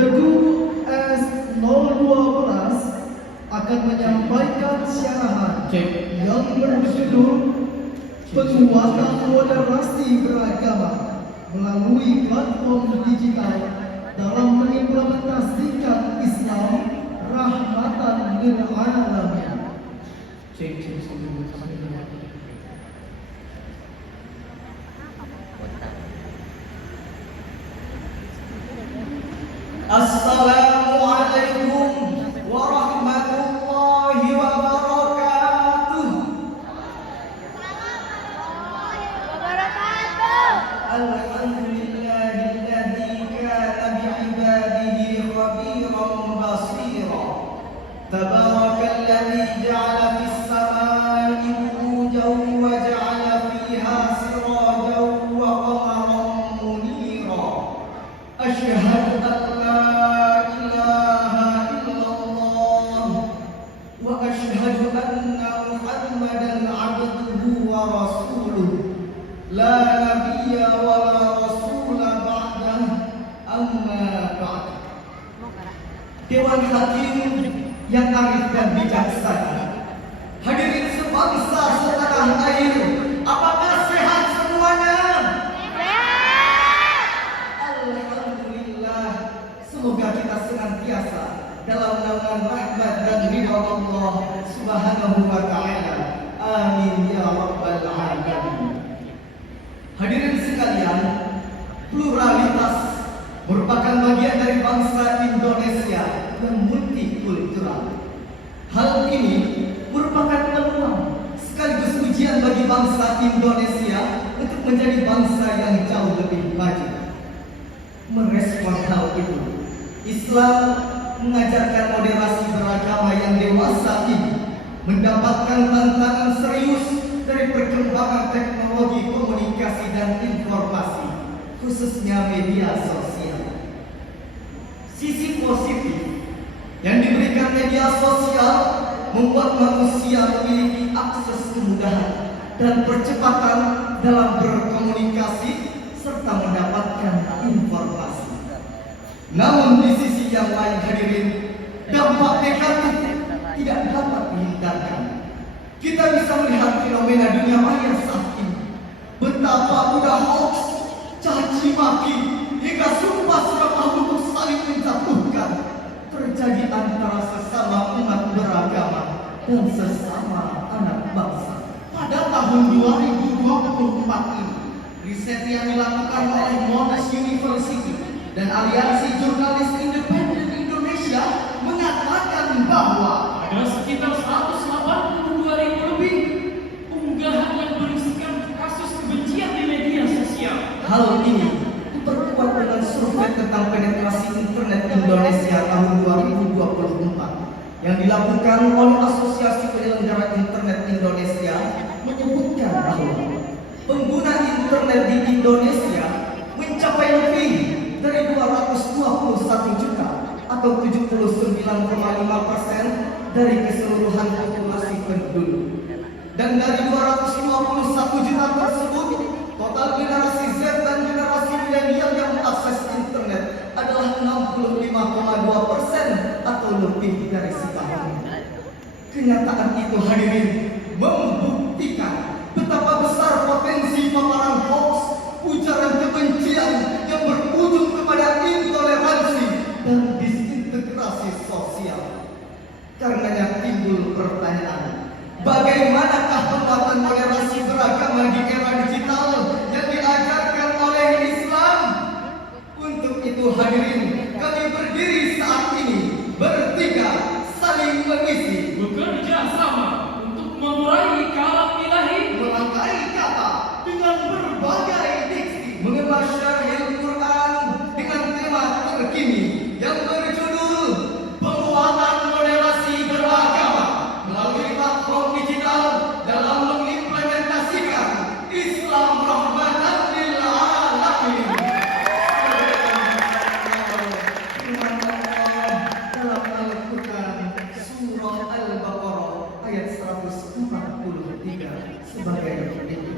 Regu S012 akan menyampaikan syarahan yang berjudul Penguatan Moderasi Beragama melalui platform digital dalam mengimplementasikan Islam rahmatan lil alamin. Assalamualaikum warahmatullahi wabarakatuh. Alhamdulillahilladzi kana bi'ibadihi khabiran basira. Tabarakalladzi ja'ala fis samai burujan wa ja'ala fiha sirajan wa qamaran munira. Asyhadu an la nabiyya wa la rasula ba'dah amma ba'd. Dewan Hakim yang arif dan bijaksana, hadirin sebangsa setanah air, apakah sehat semuanya? Alhamdulillah, semoga kita senantiasa dalam naungan rahmat dan ridha Allah Subhanahu wa ta'ala. Amin ya rabbal alamin. Hadirin sekalian, pluralitas merupakan bagian dari bangsa Indonesia yang multikultural. Hal ini merupakan peluang sekaligus ujian bagi bangsa Indonesia untuk menjadi bangsa yang jauh lebih maju. Merespon hal itu, Islam mengajarkan moderasi beragama yang dewasa ini mendapatkan tantangan serius dari perkembangan teknologi komunikasi dan informasi, khususnya media sosial. Sisi positif yang diberikan media sosial membuat manusia memiliki akses kemudahan dan percepatan dalam berkomunikasi serta mendapatkan informasi. Namun di sisi yang lain, hadirin, dampak negatif tidak dapat dihindarkan. Kita bisa melihat fenomena dunia maya saat ini. Betapa mudah hoax, caci maki, hingga sumpah serapah untuk saling menjatuhkan terjadi antara sesama umat beragama dan sesama anak bangsa. Pada tahun 2024 ini, riset yang dilakukan oleh Monash University dan Aliansi Jurnalis Independen Indonesia mengatakan bahwa ada sekitar 182.000 lebih unggahan yang berisikan kasus kebencian di media sosial. Hal ini diperkuat dengan survei tentang penetrasi internet Indonesia tahun 2024 yang dilakukan oleh Asosiasi Penyelenggara Internet Indonesia, menyebutkan bahwa pengguna internet di Indonesia mencapai lebih dari 221 juta atau 79,5% dari keseluruhan populasi penduduk. Dan dari 221 juta tersebut, total generasi Z dan generasi milenial yang mengakses internet adalah 65,2% atau lebih dari setahun. Kenyataan itu, hadirin, membuktikan betapa besar potensi paparan hoax, ujaran kebencian yang berujung kepada intoleransi dan disintegrasi sosial. Karenanya timbul pertanyaan, bagaimanakah penguatan moderasi beragama di era digital yang diajarkan oleh Islam? Untuk itu, hadirin, kami berdiri saat ini bertiga saling mengisi, bekerja sama untuk mengurangi kalam ilahi, melangkai kata dengan berbagai diksi, mengemas syarhil Quran dengan tema terkini yang berjudul Penguatan Moderasi Beragama melalui platform digital dalam mengimplementasikan Islam rahmatan lil alamin. Firman Allah dalam Al-Quran surah Al-Baqarah ayat 143 sebagai berikut.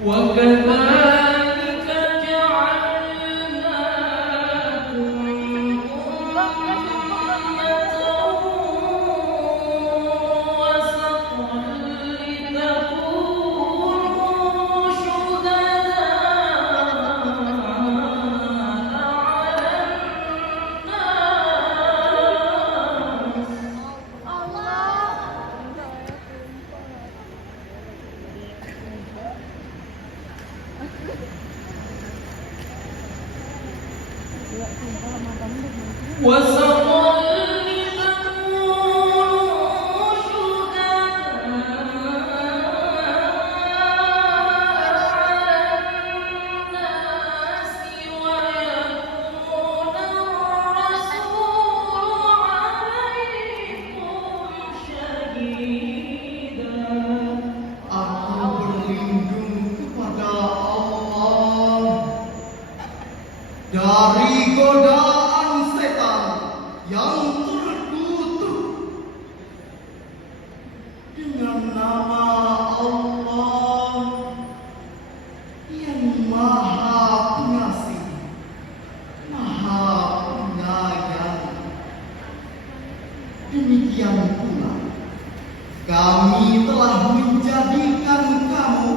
وكذلك جعلناكم أمة وسطا لتكونوا شهداء على الناس. وسطا لتكونوا شهداء على الناس ويكون الرسول عليكم شهيدا. Aku berlindung kepada Allah dari godaan setan yang terkutuk. Dengan nama Allah yang Maha Pengasih, Maha Penyayang. Demikian pula kami telah menjadikan kamu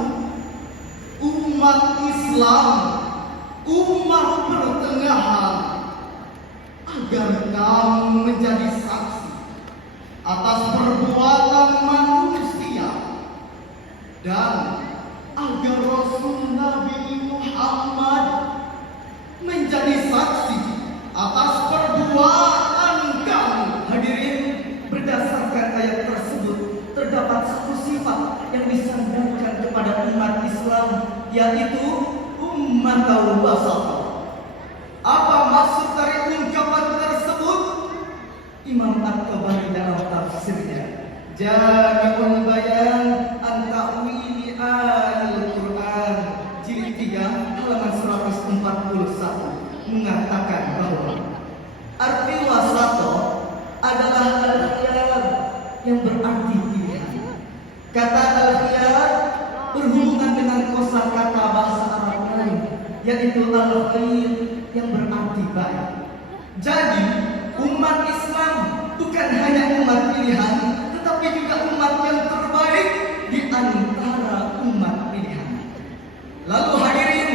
umat Islam, umat pertengahan, agar kamu menjadi saksi atas perbuatan manusia dan agar Rasul Nabi Muhammad menjadi saksi atas perbuatan kamu. Hadirin, berdasarkan ayat tersebut terdapat satu sifat yang disandarkan kepada umat Islam, yaitu ummat wasat. Apa maksud dari ungkapan tersebut? Imam At-Tabari dalam tafsirnya Jami'ul Bayan an Ta'wili Al-Quran jilid 3 halaman 141 mengatakan bahwa arti wasato adalah al-khiyar yang berarti pilihan. Kata al-khiyar berhubungan dengan kosakata bahasa Arab lain, yaitu al-khair yang berarti baik. Jadi umat Islam bukan hanya umat pilihan, tetapi juga umat yang terbaik di antara umat pilihan. Lalu hadirin,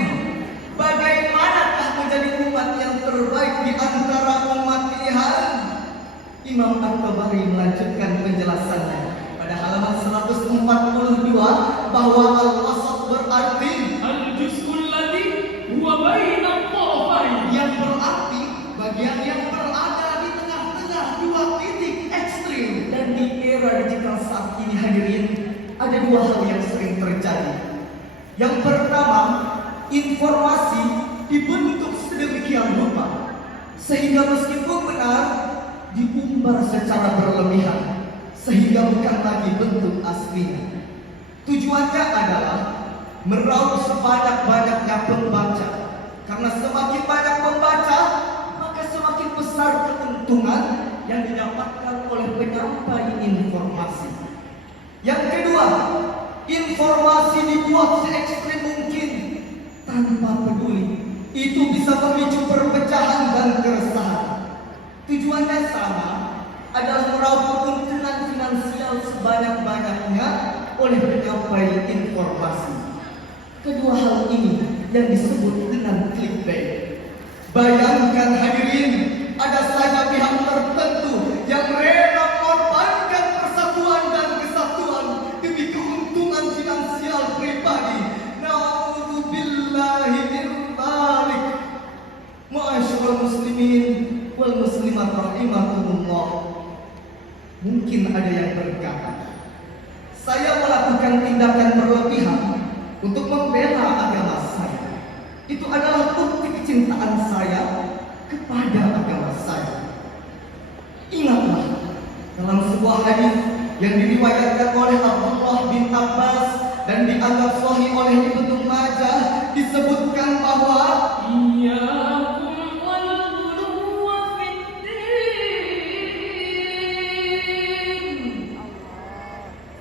bagaimanakah menjadi umat yang terbaik di antara umat pilihan? Imam At-Tabari melanjutkan penjelasannya pada halaman 142 bahwa al-wasat berarti Al-juz'ul ladzi huwa baina at-tarafayn, yang berarti bagian yang berada di tengah-tengah dua titik ekstrim. dan di era digital saat ini hadirin ada dua hal yang sering terjadi. Yang pertama, informasi dibentuk sedemikian rupa sehingga meskipun benar diumbar secara berlebihan sehingga bukan lagi bentuk aslinya. Tujuannya adalah meraup sebanyak-banyaknya pembaca, karena semakin banyak pembaca maka semakin besar keuntungan yang didapatkan oleh penyampai informasi. Yang kedua, informasi dibuat se-ekstrem mungkin tanpa peduli itu bisa memicu perpecahan dan keresahan. Tujuannya sama, adalah meraup keuntungan finansial sebanyak-banyaknya oleh penyampai informasi. Kedua hal ini yang disebut dengan clickbait. Bayangkan hadirin, ada saja pihak tertentu yang rela mengorbankan persatuan dan kesatuan demi keuntungan finansial pribadi. Na'udzubillahi min dzalik. Ma'asyiral muslimin wal muslimat rahimakumullah. Mungkin ada yang berkata, saya melakukan tindakan berlebihan untuk membela agama saya. Itu adalah bukti kecintaan saya kepada agama saya. Ingatlah, dalam sebuah hadis yang diriwayatkan oleh Abdullah bin Abbas dan dianggap sahih oleh Ibnu Majah, disebutkan bahwa Iyyakum wal ghuluwa fid din.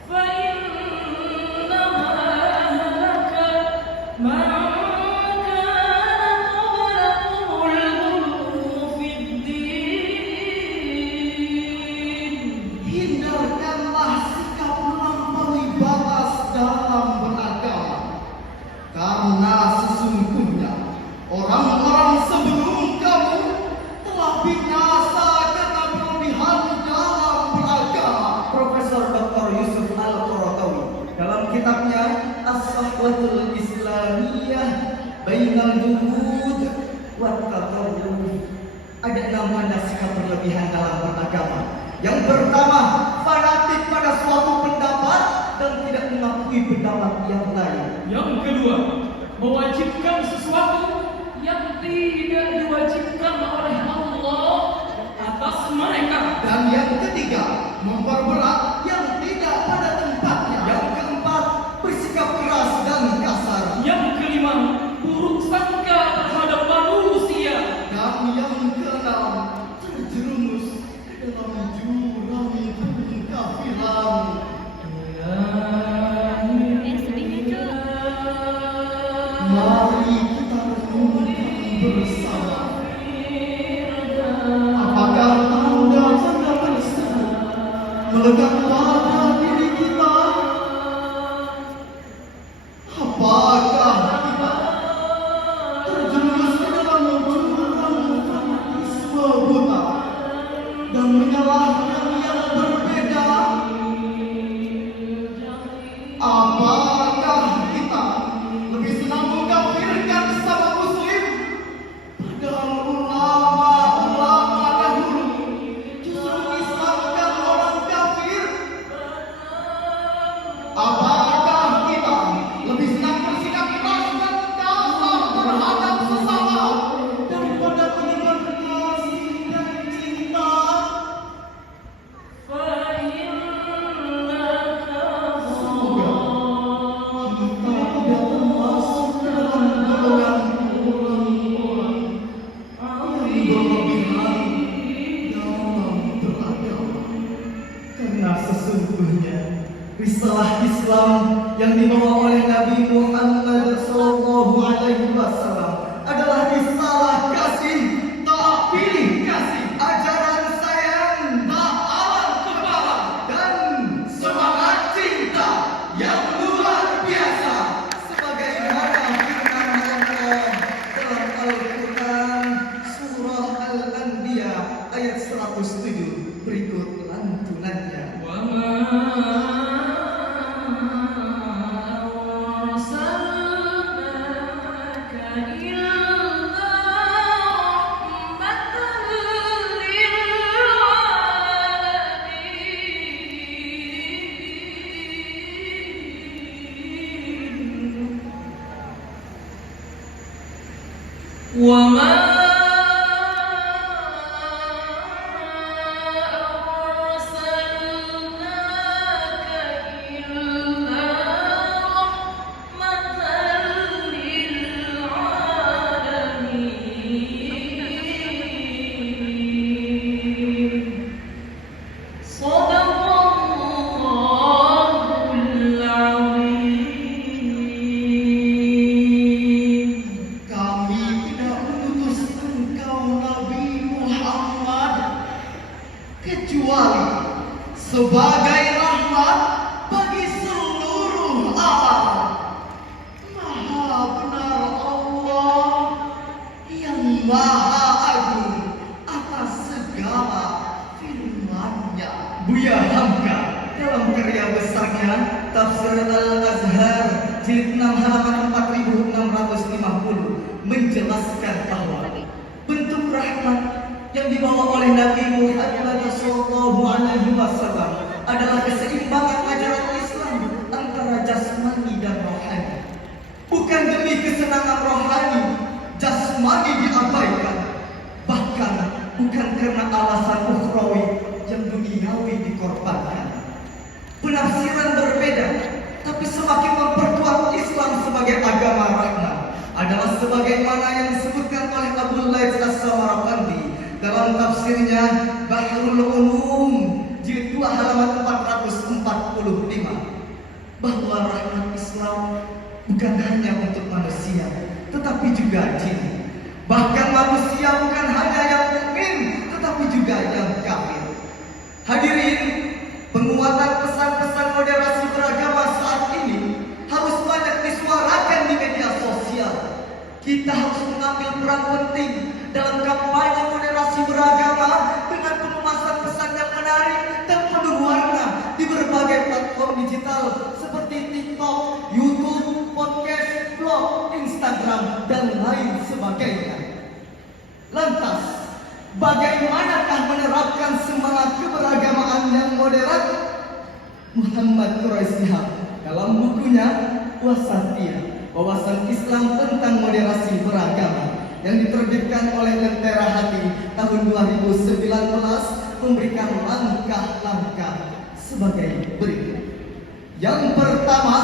Fa inna ma halaka man kana qablakumul ghuluwu fid din. Hindarkanlah sikap melampaui batas dalam beragama, karena sesungguhnya orang-orang sebelum kamu telah binasa karena berlebihan dalam beragama. Profesor Dr. Yusuf Al-Qaradawi dalam kitabnya As-Sahwatul Islamiyah Bainal Juhud wa Tatarruf ada 6 tanda sikap berlebihan dalam beragama. Yang pertama, fanatik pada suatu pendapat dan tidak mengakui pendapat yang lain. Yang kedua, mewajibkan sesuatu yang tidak diwajibkan oleh Allah atas mereka. Dan yang ketiga, memperberat yang tidak pada tempatnya. Yang keempat, bersikap keras dan kasar. Yang kelima, buruk sangka terhadap manusia. Dan yang keenam, terjerumus ke dalam jurang pengkafiran. Mari kita renungkan bersama. Apakah tanda-tanda tersebut melekat pada diri kita? Apakah kita terjerumus ke dalam jurang fanatisme buta dan menyalahkan yang berbeda? Apakah kita lebih senang mengkafirkan sesama muslim, padahal ulama-ulama dahulu justru mengislamkan orang kafir? Apakah kita lebih senang bersikap keras dan kasar terhadap sesama daripada menyebar kasih dan cinta? Semoga kita tidak termasuk dalam golongan orang-orang yang berlebihan dalam beragama. Karena sesungguhnya risalah Islam yang dibawa oleh Nabi Muhammad SAW adalah risalah kasih, tak pilih kasih, ajaran sayang, tak alam kepala, dan semangat cinta yang luar biasa. Sebagaimana firman Allah dalam Al-Quran surah Al-Anbiya ayat 107 berikut lantunannya. Wa ma arsalnaka illa rahmatan lil alamin. Wa ma arsalnaka illa rahmatan lil alamin. Shadaqallahul azim. Kami tidak mengutus engkau Nabi Muhammad kecuali sebagai rahmat bagi seluruh alam. Maha benar Allah yang maha agung atas segala firman-Nya. Buya Hamka dalam karya besarnya Tafsir Al-Azhar jilid 6 halaman 4650 menjelaskan bahwa bentuk rahmat yang dibawa oleh Nabi Muhammad SAW adalah keseimbangan ajaran Islam antara jasmani dan rohani. Bukan demi kesenangan rohani, jasmani diabaikan. Bahkan dikorbankan. Penafsiran berbeda, tapi semakin memperkuat Islam sebagai agama rahmat adalah sebagaimana yang disebutkan oleh Abdul Laith As-Samarqandi dalam tafsirnya Bahrul Ulum jilid 2 halaman 445, bahwa rahmat Islam bukan hanya untuk manusia, tetapi juga jin. Bahkan manusia bukan hanya yang mukmin, tetapi juga yang kafir. Hadirin, penguatan pesan-pesan moderasi beragama saat ini harus banyak disuarakan di media sosial. Kita harus mengambil peran penting dalam kampanye moderasi beragama dengan pengemasan pesan yang menarik dan penuh warna di berbagai platform digital seperti TikTok, YouTube, podcast, blog, Instagram, dan lain sebagainya. Lantas, bagaimanakah menerapkan semangat keberagamaan yang moderat? Muhammad Quraisy dalam bukunya Wasatiyah, Wawasan Islam tentang Moderasi Beragama yang diterbitkan oleh Lentera Hati tahun 2019 memberikan langkah-langkah sebagai berikut. Yang pertama,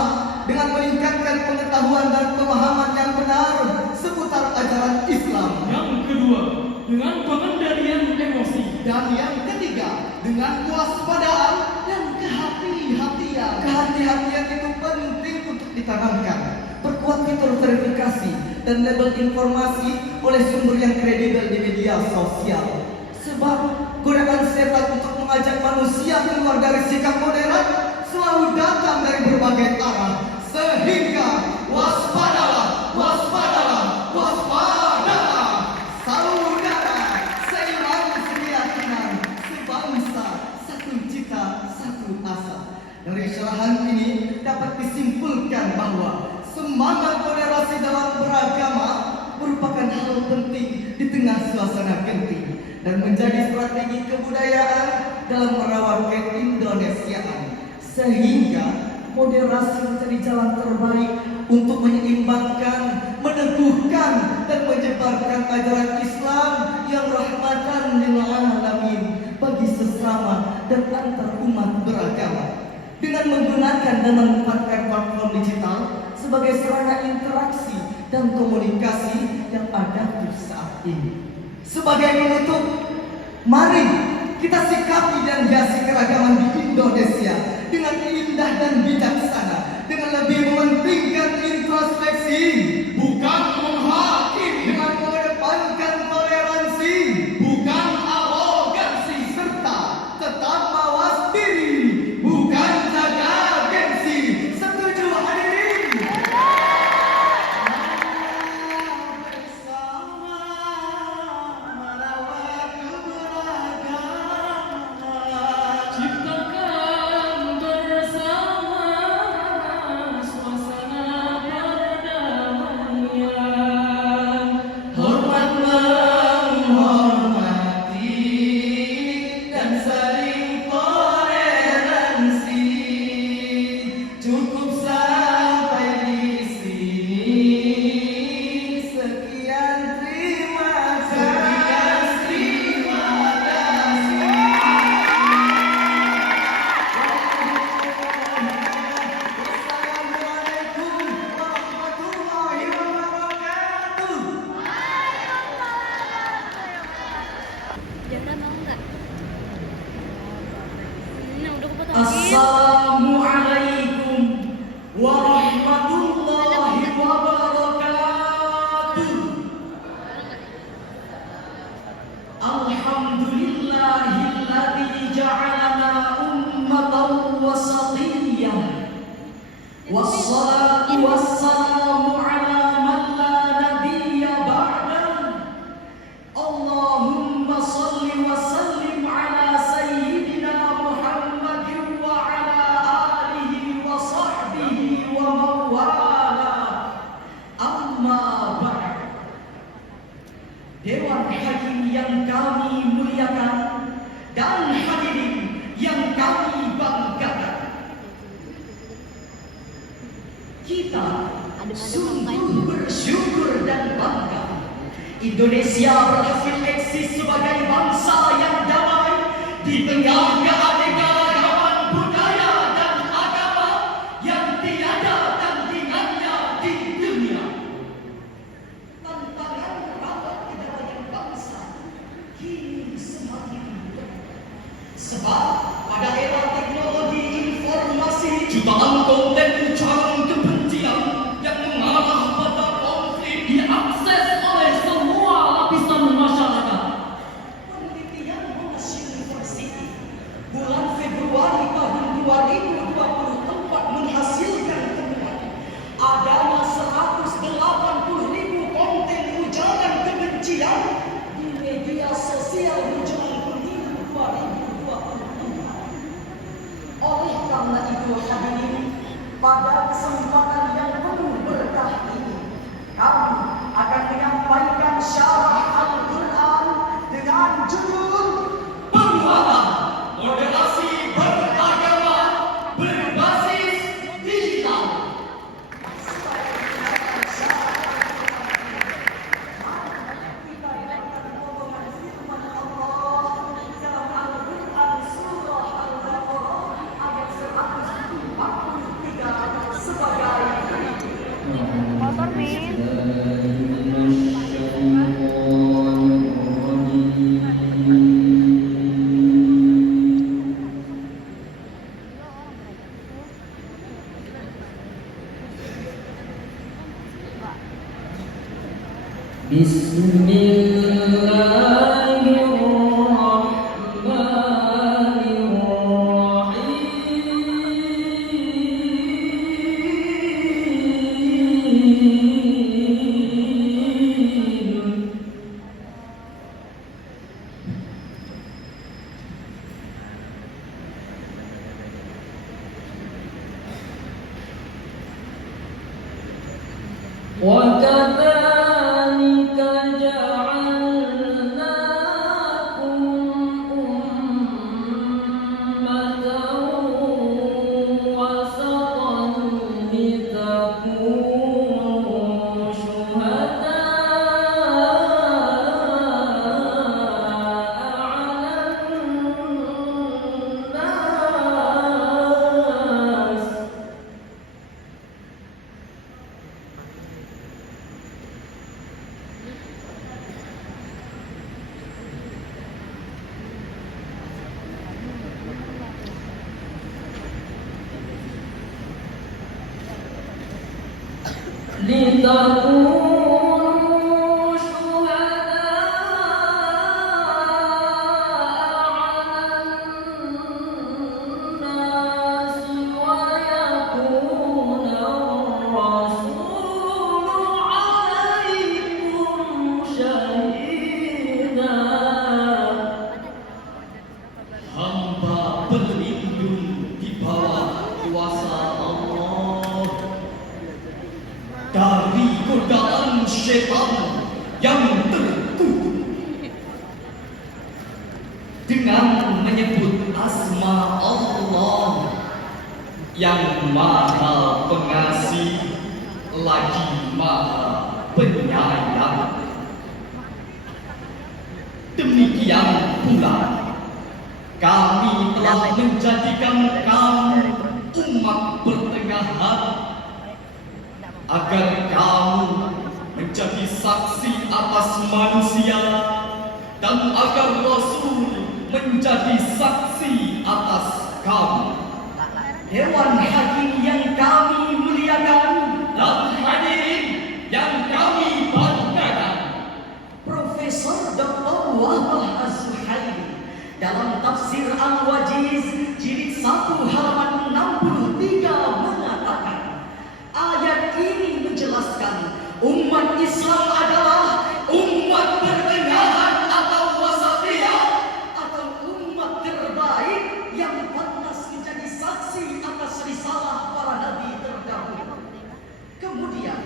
dengan meningkatkan pengetahuan dan pemahaman yang benar seputar ajaran Islam. Yang kedua, dengan pengendalian emosi. Dan yang ketiga, dengan kewaspadaan dan kehati-hatian. Kehati-hatian itu penting untuk ditanamkan. Perkuat fitur verifikasi dan label informasi oleh sumber yang kredibel di media sosial. Sebab godaan setan untuk mengajak manusia keluar dari sikap moderat selalu datang dari berbagai arah. Sehingga waspadalah, waspadalah, waspadalah. Saudara, seiman sekeyakinan, sebangsa, satu cita, satu asa. Dari syarahan ini dapat disimpulkan bahwa semangat moderasi dalam beragama merupakan hal penting di tengah suasana genting dan menjadi strategi kebudayaan dalam merawat keindonesiaan, sehingga moderasi menjadi jalan terbaik untuk menyeimbangkan, meneguhkan, dan menyebarkan ajaran Islam yang rahmatan lil alamin bagi sesama dan antar umat beragama. Dengan menggunakan dan memanfaatkan platform digital sebagai sarana interaksi dan komunikasi yang adaptif saat ini. Sebagai penutup, mari kita sikapi dan hiasi keragaman di Indonesia dengan indah dan bijaksana, dengan lebih mementingkan introspeksi, bukan menghakimi, dengan mengedepankan toleransi, bukan arogansi, serta tetap mawas diri, bukan jaga gengsi. Setuju hadirin? Bersama merawat keberagaman. Ciptakan bersama suasana perdamaian. Hormat menghormati dan saling toleransi. Cukup sampai di sini. Sekian terima kasih. Wassalamualaikum warahmatullahi wabarakatuh. Jara mau nggak? Udah aku potongin. Assalamualaikum warahmatullahi wabarakatuh. Alhamdulillahilladzi ja'alana ummatan wasatiyyah. Wassalatu wassalamu ala man la nabiyya ba'dah. Allahumma salli wa sallim ala sayyidina Muhammadin wa ala alihi wa sahbihi wa mawala. Amma ba'd. Dewan Hakim yang kami muliakan dan hadirin yang kami banggakan, kita sungguh bersyukur dan bangga Indonesia berhasil eksis sebagai bangsa yang damai di tengah keanekaragaman Sebab pada era teknologi informasi, jutaan konten ujaran kebencian yang mengarah pada konflik diakses oleh semua lapisan masyarakat. penelitian Monash University bulan Februari tahun 2024 menghasilkan temuan adanya 180.000 konten ujaran kebencian di media sosial menjelang pemilu 2024. Oleh karena itu hadirin, pada kesempatan yang penuh berkah ini, kami akan menyampaikan syarah Al-Quran dengan judul Penguatan moderasi beragama berbasis digital. Motor min. Bismillahirrahmanirrahim. وكذلك جعلناكم أمة وسطا لتكونوا شهداء على الناس. لتكونوا شهداء على الناس ويكون الرسول عليكم شهيدا. Hamba berlindung di bawah kuasa Allah dari godaan syaitan yang terkutuk dengan menyebut asma Allah yang maha pengasih lagi maha penyayang. Demikian pula kami telah menjadikan kamu umat pertengahan agar kamu menjadi saksi atas manusia dan agar Rasul menjadi saksi atas kamu. Dewan Hakim yang kami muliakan, Dan hadirin yang kami banggakan, Profesor Dr. Wahbah Az-Zuhaili dalam tafsir Al-Wajiz jilid 1 halaman 63 mengatakan, ayat ini menjelaskan umat Islam adalah umat pertengahan atau wasatiyah atau umat terbaik yang pantas menjadi saksi atas risalah para nabi terdahulu. Kemudian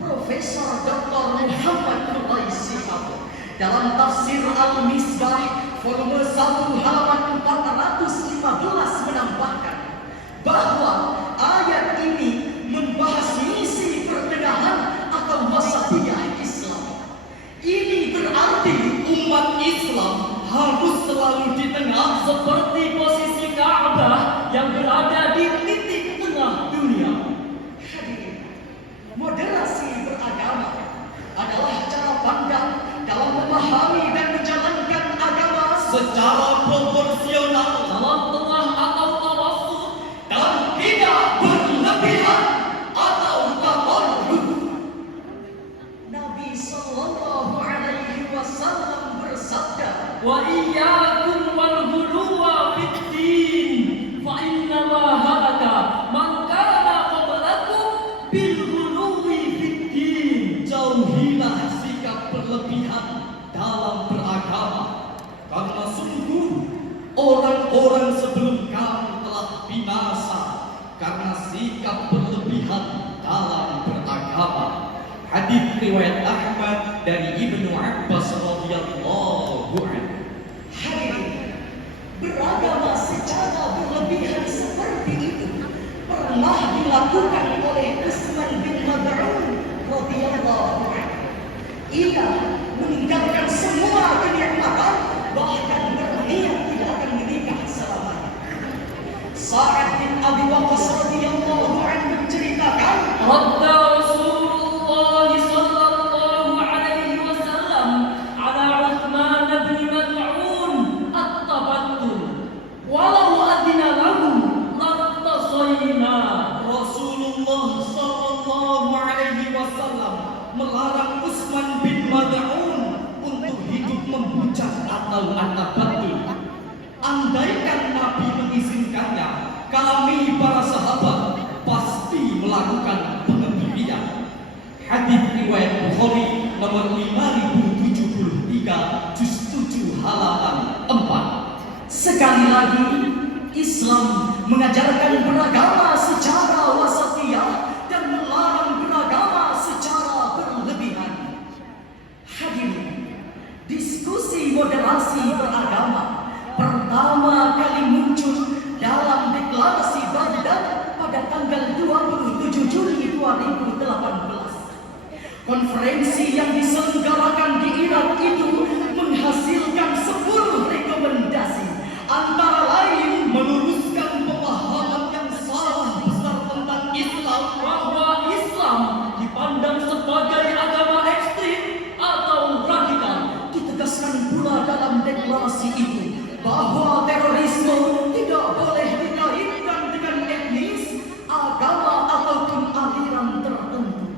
Profesor Dr. Muhammad Nurul Shihab dalam tafsir Al-Misbah volume 1 halaman 415 menambahkan bahwa ayat ini membahas misi pertengahan atau wasatiyah Islam. Ini berarti umat Islam harus selalu di tengah seperti posisi Ka'bah yang berada di titik tengah dunia. Hadirin, moderasi beragama adalah cara pandang dalam memahami dan menjalankan agama secara proporsional orang-orang sebelum kamu telah binasa karena sikap berlebihan dalam beragama. Hadis riwayat Ahmad dari Ibnu Abbas radhiyallahu anhu. Hadirin, beragama secara berlebihan seperti itu pernah dilakukan oleh Utsman bin Mad'un radhiyallahu anhu. Ia meninggalkan semua kenikmatan, bahkan berniat tidak akan menikah selamanya. Sa'ad bin Abi Waqqas radhiyallahu anhu menceritakan, Radda Rasulullah sallallahu alaihi wasallam ala Utsman bin Mad'un at-tabattul walau adina lahu lattasayna. Rasulullah sallallahu alaihi wasallam melarang Utsman bin Mad'un untuk hidup membujang atau at-tabattul. Andaikan Nabi mengizinkannya, kami para sahabat pasti melakukan pengecualian. Hadis riwayat Bukhari nomor 5073 juz 7 halaman 4. sekali lagi Islam mengajarkan beragama secara wasatiyah dan melarang beragama secara berlebihan. Hadirin, diskusi moderasi beragama pertama kali muncul dalam deklarasi Baghdad pada tanggal 27 Juli 2018. Konferensi yang diselenggarakan di Irak itu menghasilkan 10 rekomendasi, antara lain meluruskan pemahaman yang salah besar tentang Islam, Bahwa Islam dipandang sebagai agama ekstrim atau radikal. Ditegaskan pula dalam deklarasi itu bahwa terorisme tidak boleh dikaitkan dengan etnis, agama ataupun aliran tertentu.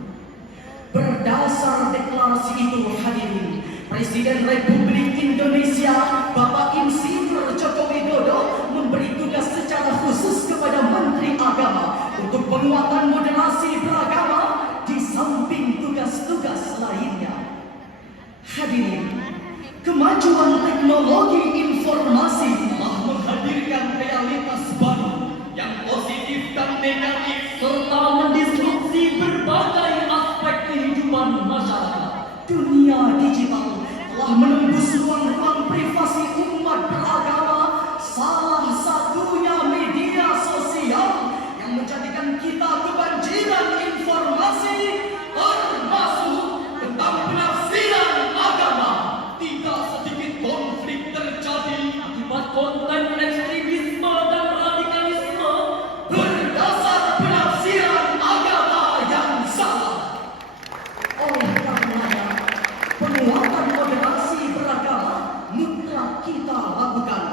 Berdasar deklarasi itu, hadirin, Presiden Republik Indonesia Bapak Insinyur Joko Widodo memberi tugas secara khusus kepada Menteri Agama untuk penguatan moderasi beragama di samping tugas-tugas lainnya. Hadirin, kemajuan teknologi informasi Telah menghadirkan realitas baru yang positif dan negatif serta mendisrupsi berbagai aspek kehidupan masyarakat. dunia digital telah menembus ruang-ruang privasi umat beragama, salah satunya media sosial yang menjadikan kita kebanjiran informasi termasuk Tentang penafsiran agama, tidak sedikit konflik terjadi akibat konten ekstremisme dan radikalisme berdasar penafsiran agama yang salah. Oleh karenanya, penguatan moderasi beragama mutlak kita lakukan.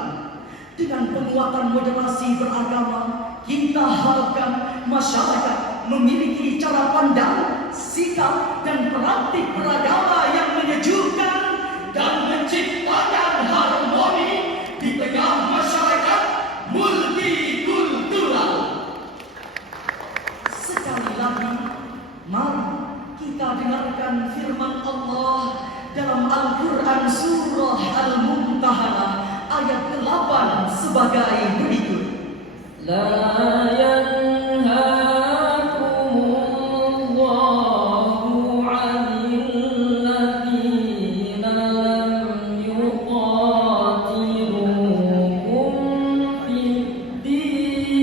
Dengan penguatan moderasi beragama, kita harapkan masyarakat memiliki cara pandang, sikap, dan praktik beragama yang menyejukkan dan menciptakan harmoni di tengah masyarakat multikultural. Sekali lagi, mari kita dengarkan firman Allah dalam Al-Quran Surah Al-Mumtahanah ayat 8 sebagai berikut. La yanhakumullahu 'anil ladzina lam yuqatilukum fid din.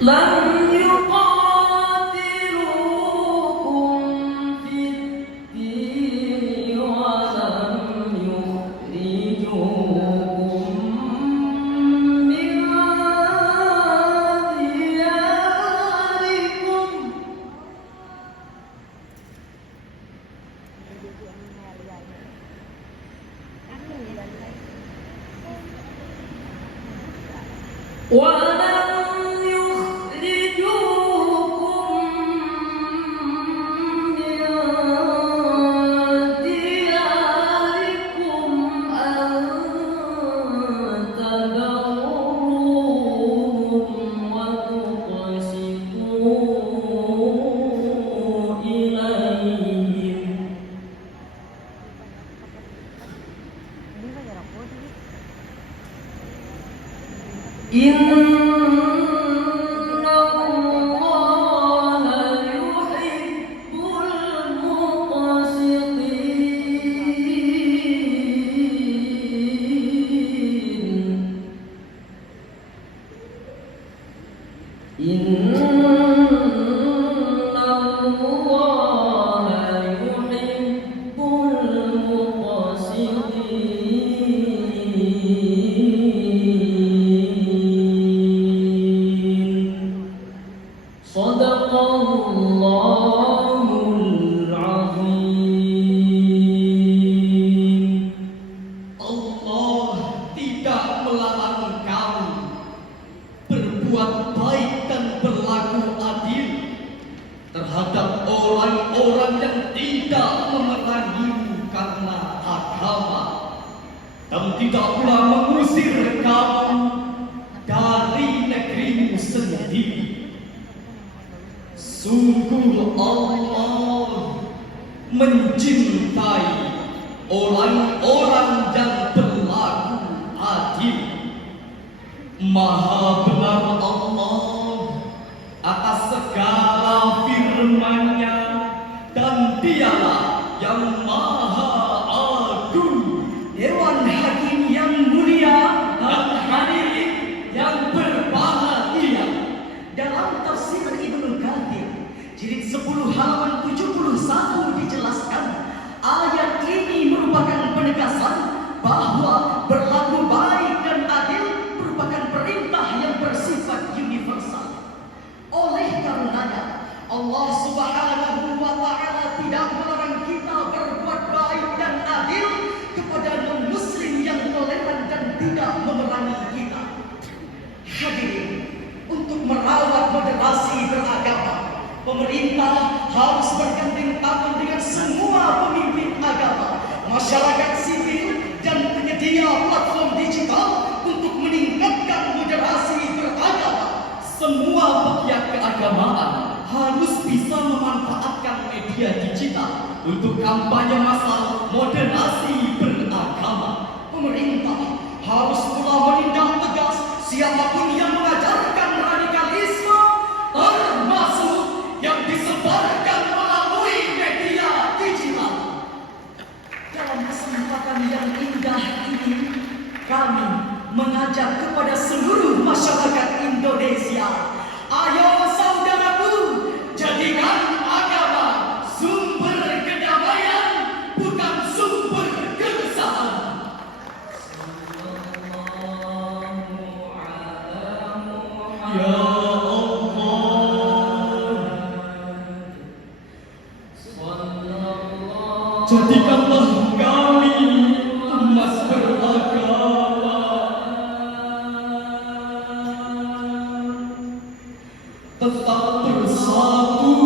Lam yuqatilukum fid-din wa lam yukhrijukum min diyarikum. ولم يخرجوكم من دياركم أن Sadaqallahul azim. Allah tidak melarang kamu berbuat baik dan berlaku adil terhadap orang-orang yang tidak memerangimu karena agama, dan tidak pula mengusir kamu dari negerimu sendiri. Sungguh Allah mencintai orang-orang yang berlaku adil. Maha benar Allah atas segala firman-Nya, dan Dialah yang maha agung. Dewan Hakim yang mulia dan hadirin yang berbahagia, dalam tafsir Ibnu Katsir jilid 10 halaman 71 dijelaskan, ayat ini merupakan penegasan bahwa berlaku baik dan adil merupakan perintah yang bersifat universal. Oleh karenanya Allah Subhanahu wa Ta'ala tidak melarang kita berbuat baik dan adil kepada non-muslim yang toleran dan tidak memerangi kita. Hadirin, untuk merawat moderasi beragama, pemerintah harus bergandeng tangan dengan semua pemimpin agama, masyarakat sipil, dan penyedia platform digital untuk meningkatkan moderasi beragama. Semua pihak keagamaan harus bisa memanfaatkan media digital untuk kampanye massal moderasi beragama. Pemerintah harus pula menindak tegas siapapun yang mengajarkan radikalisme, termasuk yang disebarkan melalui media digital. Dalam kesempatan yang indah ini, kami mengajak kepada seluruh masyarakat Indonesia, ayo saudaraku, jadikan agama sumber kedamaian, bukan sumber kekesalan. Ya Allah, jadikanlah kami emas beragama, tetap bersatu,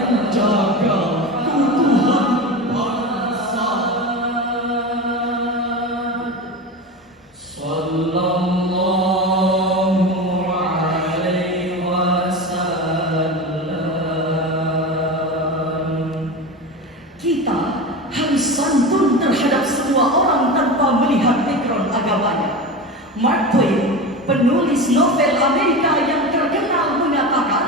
menjaga keutuhan bangsa. Sallallahu alaihi wasallam. Kita harus santun terhadap semua orang tanpa melihat background agamanya. Mark Twain, penulis novel Amerika yang terkenal, mengatakan,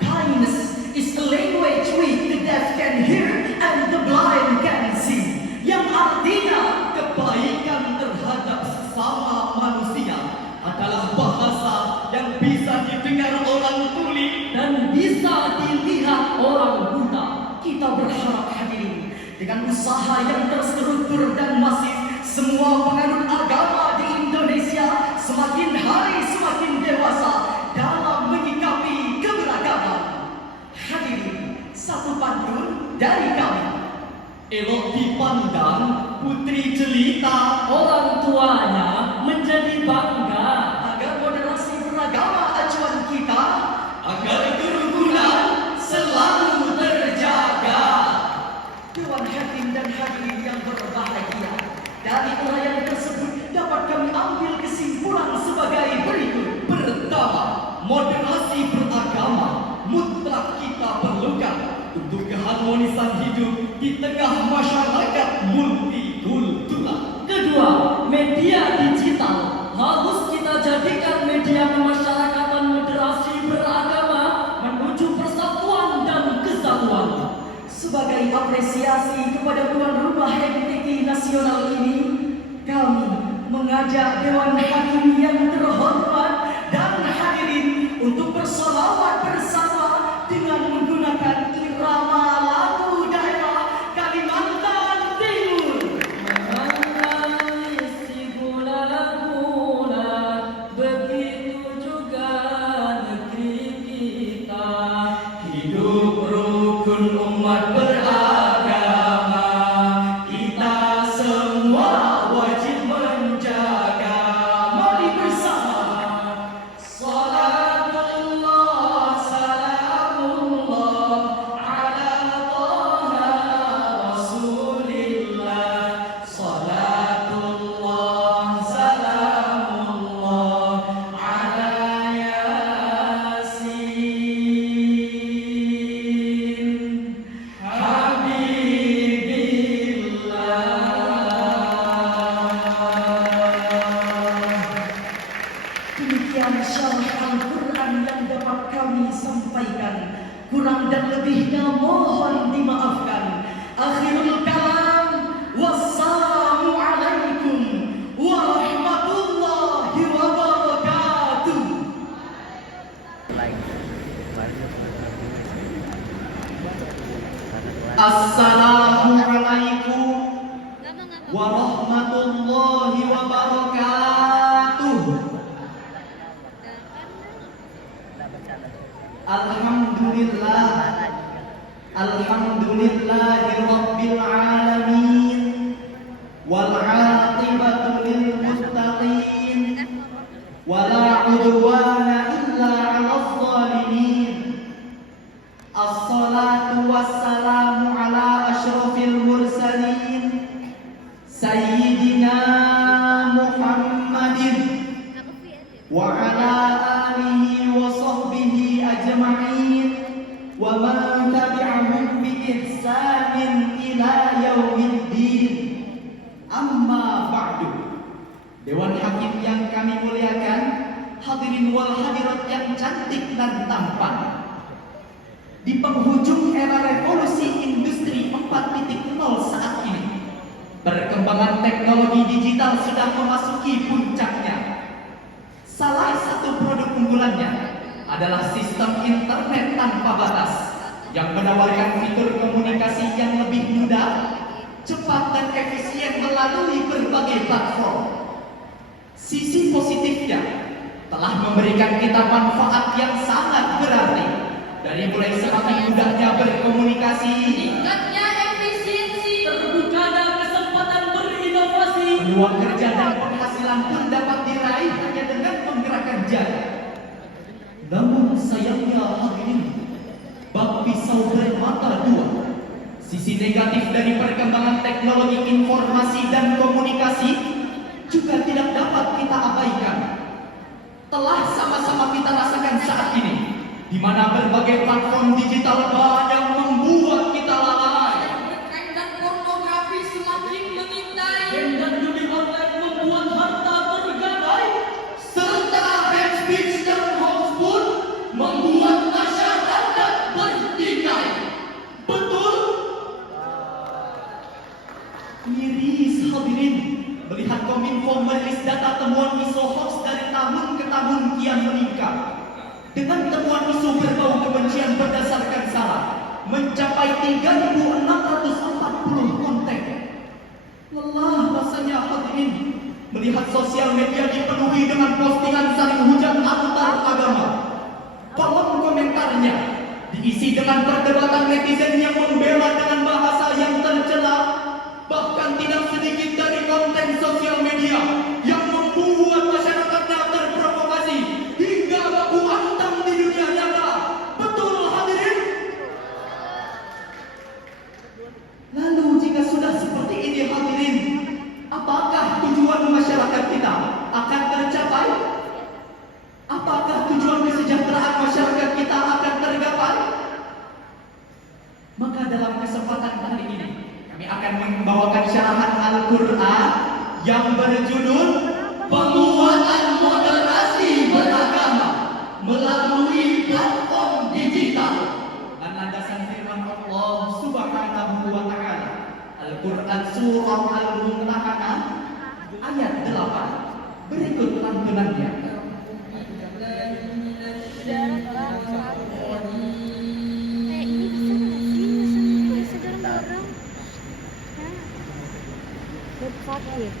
kindness is a language which the deaf can hear and the blind can see. Yang artinya kebaikan terhadap sesama manusia adalah bahasa yang bisa didengar orang tuli dan bisa dilihat orang buta. Kita berharap, hadirin, dengan usaha yang terstruktur dan masif, semua penganut agama di Indonesia semakin hari semakin dewasa dalam menyikapi keberagaman. Hadirin, satu pantun dari kami. Elok dipandang putri jelita, Orang tuanya menjadi bangga. agar moderasi beragama acuan kita, agar kerukunan selalu terjaga. Dewan Hakim dan hadirin yang berbahagia, dari uraian tersebut dapat kami ambil kesimpulan sebagai berikut. Pertama, moderasi beragama mutlak kita perlukan untuk keharmonisan hidup di tengah masyarakat multikultural. apresiasi kepada tuan rumah MTQ nasional ini, kami mengajak Dewan Hakim yang terhormat dan hadirin untuk bersolawat bersama dengan menggunakan irama lagu daerah Kalimantan Timur. Mengisi gula-gula, begitu juga negeri kita. Hidup rukun umat beragama, kita semua wajib menjaga. Mari bersama. Salatullah, salamullah ala Taha Rasulillah. Salatullah, salamullah ala Yasin Habibillah. Demikian syarah Al-Quran yang dapat kami sampaikan. Kurang dan lebihnya mohon dimaafkan. Akhirul kalam, wassalamu alaikum warahmatullahi wabarakatuh. Assalamualaikum warahmatullahi wabarakatuh. Alhamdulillah, alhamdulillahi rabbil alamin, wal aqibatu lil muttaqin, wala udwana illa 'alal zalimin. Assalatu wassalamu ala asyrafil mursalin Sayyidina Muhammadin wa ala alihi wa sahbihi ajma'in wa man tabi'ahum bi ihsanin ila yaumiddin. Amma ba'du. Dewan Hakim yang kami muliakan, hadirin wal hadirat yang cantik dan tampan. Di penghujung era revolusi industri 4.0 saat ini, perkembangan teknologi digital sudah memasuki puncaknya. Salah satu produk unggulannya adalah sistem internet tanpa batas yang menawarkan fitur komunikasi yang lebih mudah, cepat dan efisien melalui berbagai platform. Sisi positifnya telah memberikan kita manfaat yang sangat berarti. Dari mulai semakin mudahnya berkomunikasi, Tingkatnya efisiensi, terbukanya kesempatan berinovasi. peluang kerja dan penghasilan pun dapat diraih hanya dengan menggerakkan jari. Namun sayangnya hadirin, bak pisau bermata dua. Sisi negatif dari perkembangan teknologi informasi dan komunikasi juga tidak dapat kita abaikan. Telah sama-sama kita rasakan saat ini, di mana berbagai platform digital banyak membuat kita lalai. Cybercrime dan pornografi semakin mengintai. Game dan judi online membuat harta tergadai. Serta hate speech dan hoax pun membuat masyarakat bertikai. Betul? Miris hadirin melihat Kominfo merilis data temuan isu hoax dari tahun ke tahun kian meningkat. Dengan temuan isu berbau kebencian berdasarkan sara mencapai 3.640 konten. Lelah rasanya hadirin melihat sosial media dipenuhi dengan postingan saling hujat antar agama. Kolom komentarnya diisi dengan perdebatan netizen yang membela dengan bahasa yang tercela. Bahkan tidak sedikit dari konten sosial media yang membuat masyarakatnya terprovokasi hingga baku hantam di dunia nyata. Betul hadirin? Lalu jika sudah seperti ini hadirin, apakah tujuan masyarakat kita akan tercapai? Apakah tujuan kesejahteraan masyarakat kita akan tergapai? Maka dalam kesempatan hari ini kami akan membawakan syarahan Al-Quran yang berjudul Penguatan Moderasi Beragama Melalui Platform Digital. Dan landasan firman Allah Subhanahu wa Ta'ala lainnya. Ini bisa nggak sih nyusun bisa dorong-dorong? Sakit.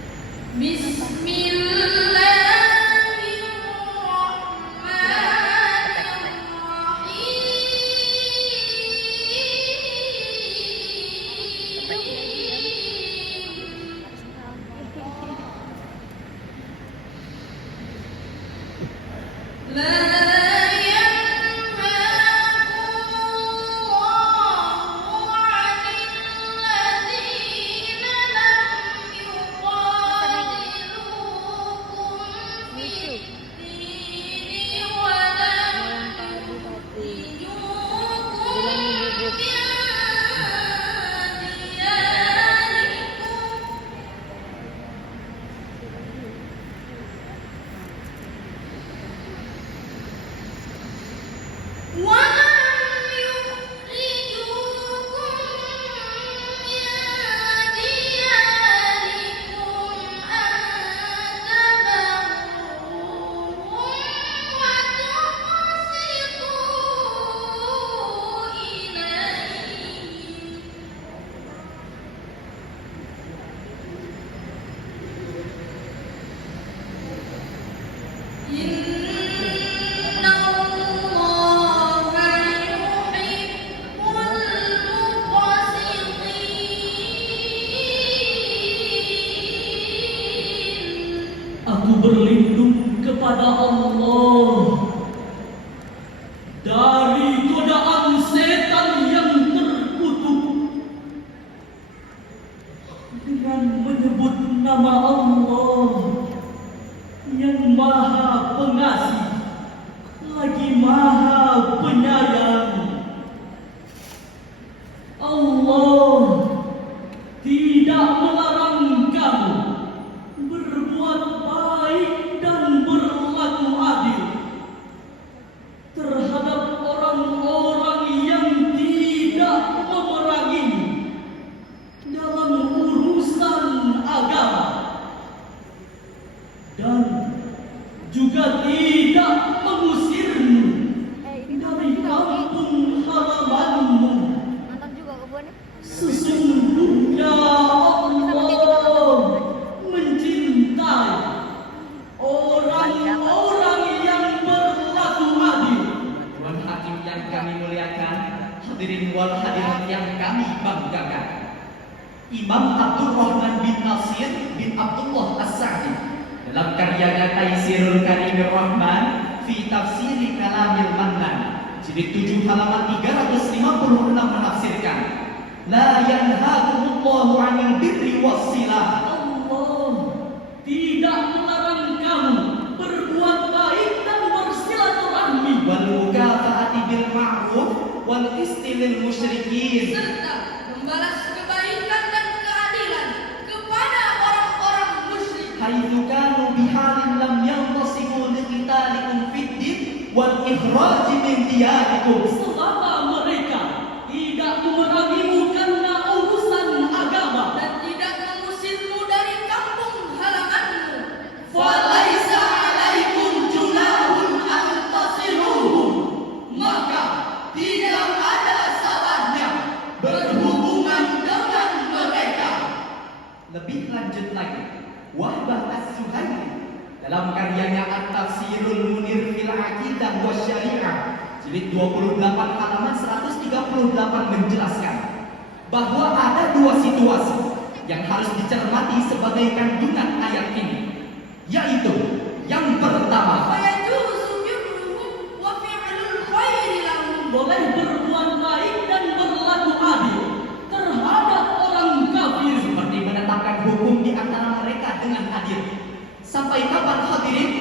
Aku berlindung kepada Allah dari godaan setan yang terkutuk dengan menyebut nama Allah yang Maha Pengasih lagi Maha Penyayang. Allah tidak melarang kamu berbuat baik dan berlaku adil terhadap orang-orang yang tidak memerangi dalam urusan agama dan juga tidak mengusirmu dari kampung halamanmu. Mantap juga kebunnya. Sesungguhnya Allah mencintai orang-orang yang berlaku adil. Tuan Hakim yang kami muliakan, hadirin wal hadirat yang kami banggakan. Imam Abdul Rahman bin Nasir bin Abdullah As-Sa'di dalam karyanya Taisirul Karimir Rahman fi Tafsiri Kalamil Mannan jilid 7 halaman 356 menafsirkan, la yanhaakumullahu 'anil birri wassilah. Allah tidak melarang kamu berbuat baik dan bersilaturahmi Wal mukafa'ati bil ma'ruf wal istilil musyrikin. serta membalas kebaikan dan keadilan kepada orang-orang musyrik. Haitsu kanu bihalin lam yantasibu liqitalikum fid din wal ikhraj min diyarikum. selama mereka tidak memerangimu karena urusan agama Dan tidak mengusirmu dari kampung halamanmu. falaisa alaikum junahun an tasiluhum, maka tidak ada salahnya berhubungan dengan mereka. Lebih lanjut lagi, Wahbah As-Suhaili dalam karyanya At-Tafsirul Munir fil Aqidah wa Syariah jilid 28 halaman 138 menjelaskan bahwa ada dua situasi yang harus dicermati sebagai kandungan ayat ini, yaitu yang pertama, Fayajuzu birruhum wa fi'lul khairi lahum. Boleh berbuat baik dan berlaku adil terhadap orang kafir seperti menetapkan hukum di antara mereka dengan adil. Sampai kapan hadirin?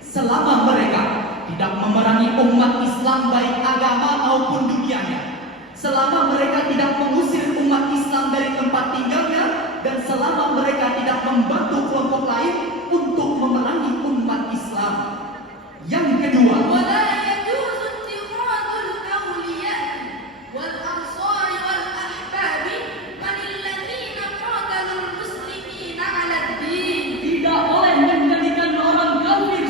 Selama mereka tidak memerangi umat Islam baik agama maupun dunianya, selama mereka tidak mengusir umat Islam dari tempat tinggalnya, dan selama mereka tidak membantu kelompok lain untuk memerangi umat Islam. Yang kedua, ولا يجوز اتخاذ الأولياء والأنصار والأحباب من الذين قاتلوا المسلمين على الدين. tidak boleh menjadikan orang kafir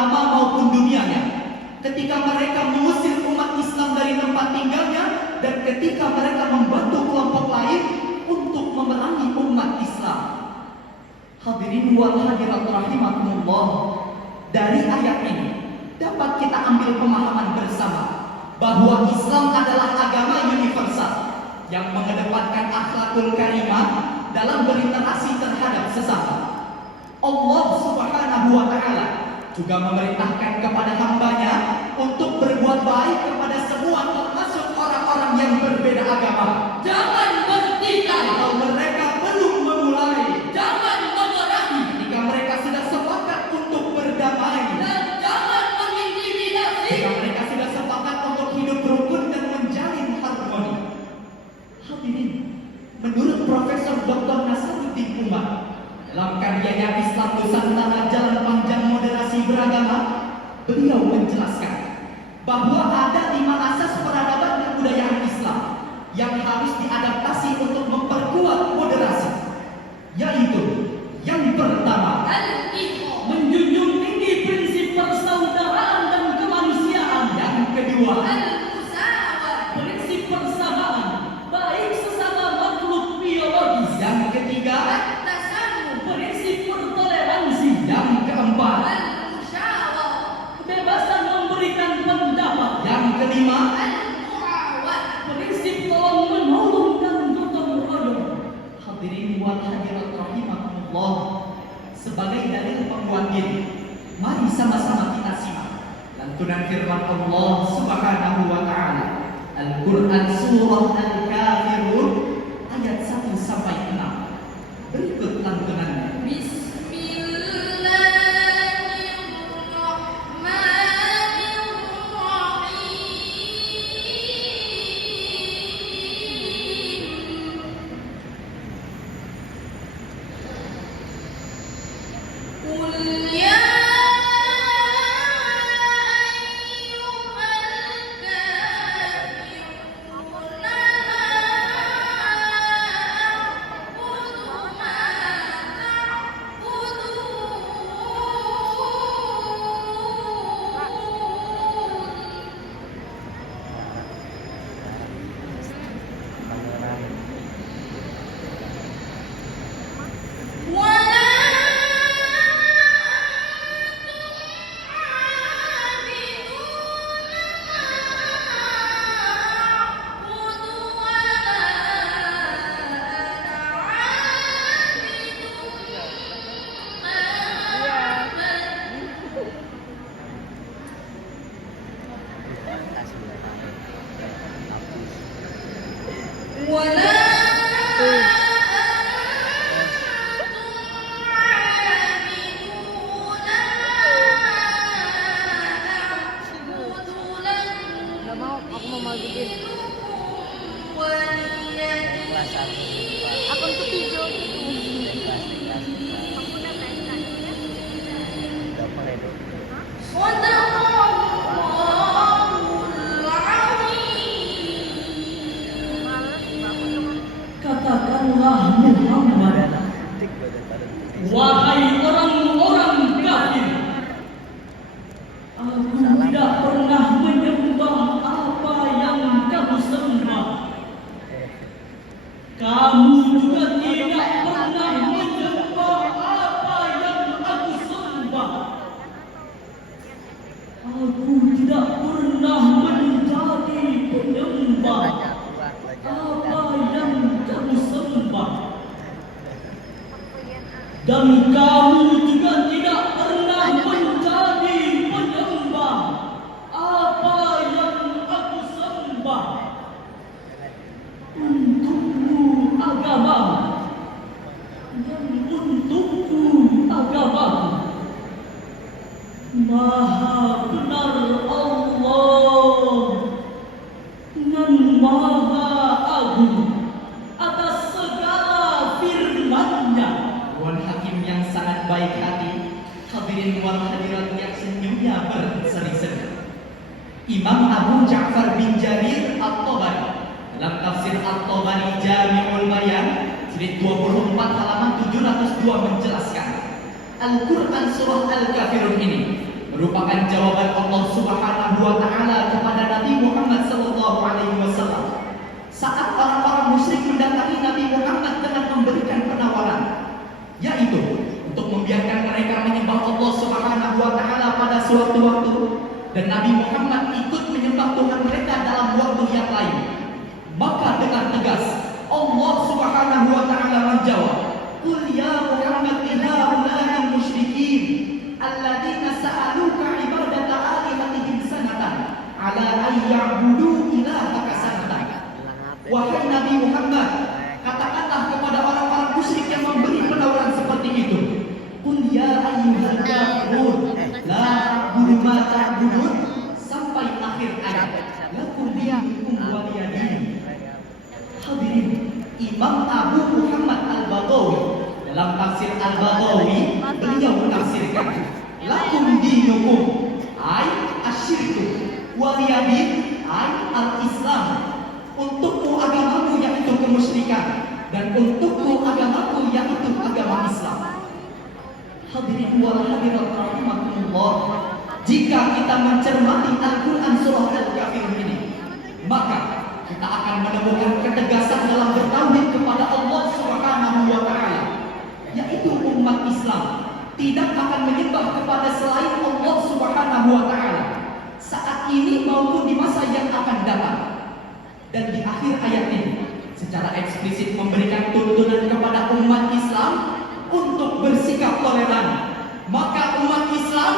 agama maupun dunianya, ketika mereka mengusir umat Islam dari tempat tinggalnya, dan ketika mereka membantu kelompok lain untuk memerangi umat Islam. Hadirin wal hadirat rahimakumullah, dari ayat ini dapat kita ambil pemahaman bersama bahwa Islam adalah agama universal yang mengedepankan akhlakul karimah dalam berinteraksi terhadap sesama. Allah Subhanahu wa Ta'ala juga memerintahkan kepada hambanya untuk berbuat baik kepada semua, termasuk orang-orang yang berbeda agama. Jangan bertikai, Kalau mereka belum memulai, jangan memerangi, ketika mereka sudah sepakat untuk berdamai, dan jangan mengintimidasi. ketika mereka sudah sepakat untuk hidup rukun dan menjalin harmoni. Hadirin, menurut Profesor Dr. Nasaruddin Umar dalam karyanya Islam Nusantara Jalan Panjang Moderasi Beragama, beliau menjelaskan bahwa ada 5 asas peradaban dan budaya Islam yang harus diadaptasi untuk memperkuat moderasi, yaitu yang pertama, Al-Ikhwan, menjunjung tinggi prinsip persaudaraan dan kemanusiaan. yang kedua, Al-Musawah, prinsip persamaan baik sesama makhluk biologis. yang ketiga, At-Tasamuh, prinsip bertoleransi. yang keempat, Al-Musyawarah, kebebasan memberikan pendapat. yang kelima, Al-Mu'awadah, prinsip tolong menolong dan gotong royong. hadirin wal hadirat rahimakumullah, sebagai dalil penguat diri, mari sama-sama kita simak lantunan firman Allah Subhanahu wa Ta'ala, Al-Quran Surah Al-Kafirun ayat 1 sampai 6. Berikut lantunannya. Gak mau, aku mau masukin akun ketiga gitu. Aku udah naik Katakanlah Muhammad, wahai orang-orang kafir, aku tidak pernah menyembah apa yang kamu sembah. Kamu juga tidak pernah menyembah apa yang aku sembah. Aku tidak pernah menjadi penyembah apa yang kamu sembah. Dan kamu juga tidak pernah menjadi penyembah apa yang aku sembah. Untukmu agama, dan untukku agamaku. Maha benar Allah dan Maha Agung atas segala firman-Nya. Tuan Hakim yang sangat baik hati, hadirin wal hadirat yang senyumnya berseri-seri. Imam Abu Ja'far bin Jarir At-Tabari dalam tafsir At-Tabari Jami'ul Bayan jilid 24 halaman 702 menjelaskan, Al-Quran surah Al-Kafirun ini merupakan jawaban Allah Subhanahu wa taala kepada Nabi Muhammad sallallahu alaihi wasallam. Saat orang-orang musyrik mendatangi Nabi Muhammad dengan memberikan penawaran, yaitu untuk membiarkan mereka menyembah Allah Subhanahu wa taala pada suatu waktu dan Nabi Muhammad ikut menyembah Tuhan mereka dalam waktu yang lain. Maka dengan tegas Allah Subhanahu wa taala menjawab, "Qul ya Muhammad haula'il musyrikin alladzina sa'aluka ibadata alihatihim sanatan ala an ya'budu ilahaka sanatan." Wahai Nabi Muhammad, katakanlah kepada orang-orang musyrik yang memberi penawaran seperti itu, "Qul ya ayyuhal kafirun la a'budu ma ta'budun," sampai akhir ayat, "Lakum dinukum waliya din." Hadirin, Imam Abu Muhammad Al-Baghawi dalam tafsir Al-Baghawi beliau menafsirkan, "Lakum dinukum ay asyirku waliyadin ay al-Islam." Untukmu agamamu yaitu kemusyrikan dan untukku agamaku yaitu agama Islam. Hadirin wal hadirat rahimakumullah, jika kita mencermati Al-Quran surah Al-Kafirun ini, maka kita akan menemukan ketegasan dalam bertauhid kepada Allah Subhanahu wa taala, yaitu umat Islam tidak akan menyembah kepada selain Allah Subhanahu wa taala saat ini maupun di masa yang akan datang. Dan di akhir ayat ini secara eksplisit memberikan tuntunan kepada umat Islam untuk bersikap toleran. Maka umat Islam,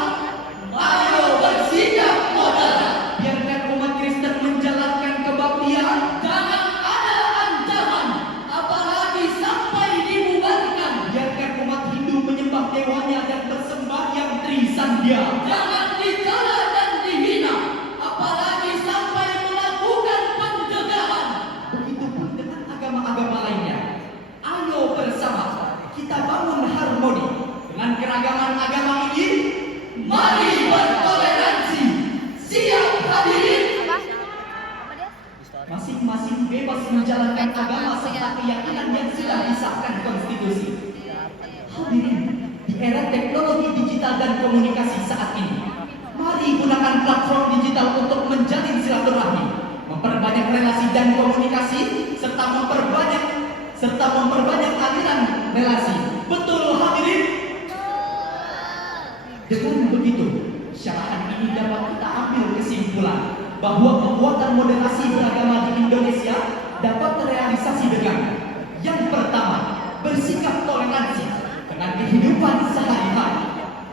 ayo bersikap moderat. Biarkan umat Kristen menjalankan kebaktian, Jangan ada ancaman, apalagi sampai dibubarkan. biarkan umat Hindu menyembah dewanya dan bersembahyang Trisandya. Jangan dicela dan dihina, apalagi sampai melakukan pencegahan. Begitupun dengan agama-agama lainnya. Ayo bersama kita bangun harmoni dengan keragaman agama ini. Mari bertoleransi. Siap hadirin. Masing-masing bebas menjalankan agama serta keyakinan yang sudah disahkan konstitusi. Hadirin, di era teknologi digital dan komunikasi saat ini, mari gunakan platform digital untuk menjalin silaturahmi, memperbanyak relasi dan komunikasi, serta memperbanyak aliran relasi. Betul hadirin? Dengan begitu, syarahan ini dapat kita ambil kesimpulan bahwa penguatan moderasi beragama di Indonesia dapat terrealisasi dengan yang pertama, bersikap toleransi dengan kehidupan sehari-hari.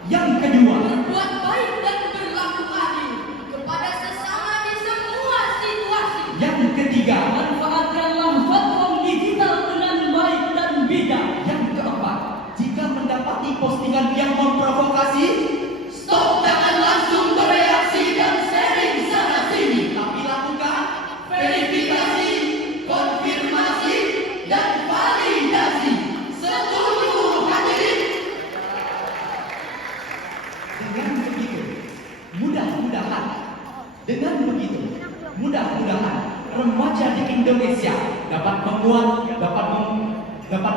Yang kedua, Berbuat baik dan berlaku adil kepada sesama di semua situasi. yang ketiga, Manfaatkanlah platform digital dengan baik dan bijak. yang keempat, jika mendapati postingan yang memprovokasi, Stop, jangan langsung bereaksi dan sharing sana sini. tapi lakukan Verifikasi, konfirmasi, dan validasi. Seluruh hadirin. Dengan begitu, mudah-mudahan remaja di Indonesia dapat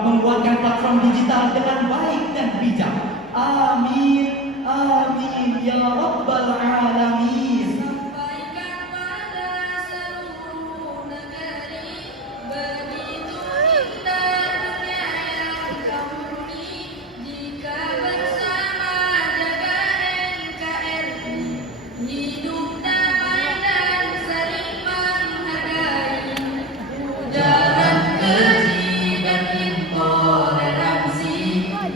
membuatkan platform digital dengan baik dan bijak. Amin, amin ya rabbal alamin. Sampaikan pada seluruh negeri, begitu indah dunia yang kau huni. Jika bersama jaga NKRI, hidup damai dan saling menghargai. Ujaran keji dan intoleransi,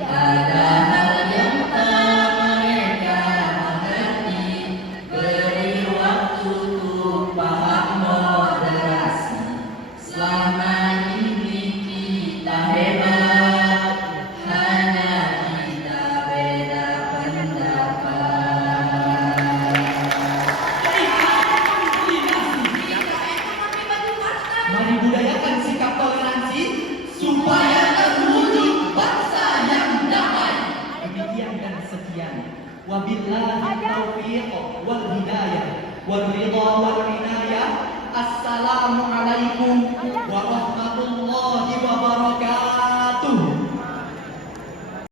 ada hal yang tak mereka mengerti. Beri waktu untuk paham moderasi. Selama ini kita hebat, hanya kita beda pendapat. Mari budayakan sikap toleransi supaya terwujud bangsa yang damai. Demikian dan sekian. Wabillahi taufiq wal hidayah wal ridha wal inayah. Assalamualaikum warahmatullahi wabarakatuh.